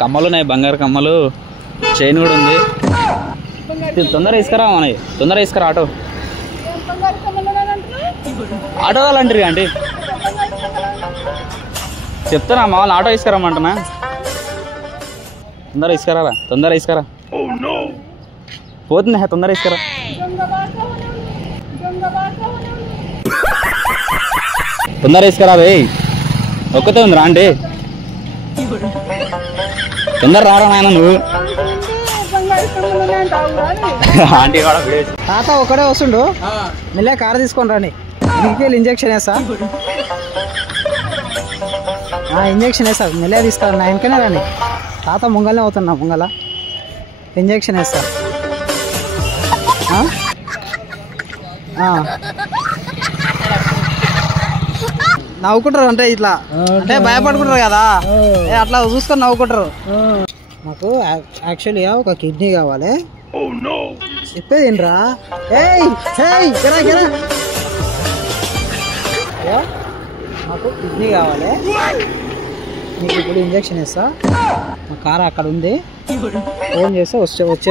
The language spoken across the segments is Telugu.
కమ్మలు ఉన్నాయి, బంగారు కమ్మలు, చైన్ కూడా ఉంది. తొందరగా తీసుకురా మనకి, తొందరగా తీసుకురా. ఆటో వాళ్ళంటారు ఆంటీ, చెప్తారా మా వాళ్ళు ఆటో తీసుకురామంటున్నా. తొందరగా తీసుకురా, తొందరగా తీసుకురా. పోతుంది, తొందరగా తీసుకురా. తొందరగా తీసుకురా భయ్, ఒక్కతే ఉంది రా ఆంటీ. తొందర రారా నాయన నువ్వు. ఆంటీ తాత ఒక్కడే వస్తుండు, మెల్లగా కారు తీసుకొని రాని. ఇంటికి ఇంజక్షన్ వేస్తా, ఇంజక్షన్ వేస్తా, మెల్లగా తీసుకురా. నా వెనకనే రాని, తాత ముంగల్నే అవుతున్నా, ముంగల ఇంజక్షన్ వేస్తా. నవ్వుకుంటారు అంటే ఇట్లా, అంటే భయపడుకుంటారు కదా, అట్లా చూసుకొని నవ్వుకుంటారు. నాకు యాక్చువల్లీ ఒక కిడ్నీ కావాలి. చెప్పేది ఏంట్రా, నాకు కిడ్నీ కావాలి. నీకు ఇప్పుడు ఇంజక్షన్ వేస్తా. మా కార్ అక్కడ ఉంది, ఫోన్ చేస్తే వచ్చే.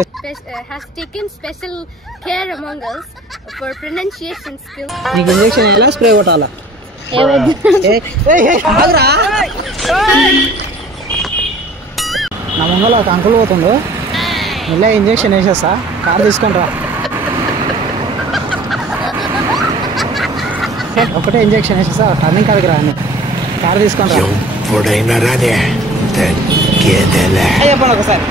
నీకు ఇంజక్షన్ వేయాలా, స్ప్రే కొట్టాలా? నా ముంగల ఒక అంకుల్ పోతుండు, మళ్ళీ ఇంజక్షన్ వేసేస్తా. కార్ తీసుకొని రా. ఒకటే ఇంజక్షన్ వేసేస్తా, టర్నింగ్ కాడికి రాని. కార్ తీసుకొని రా. చెప్పండి ఒకసారి.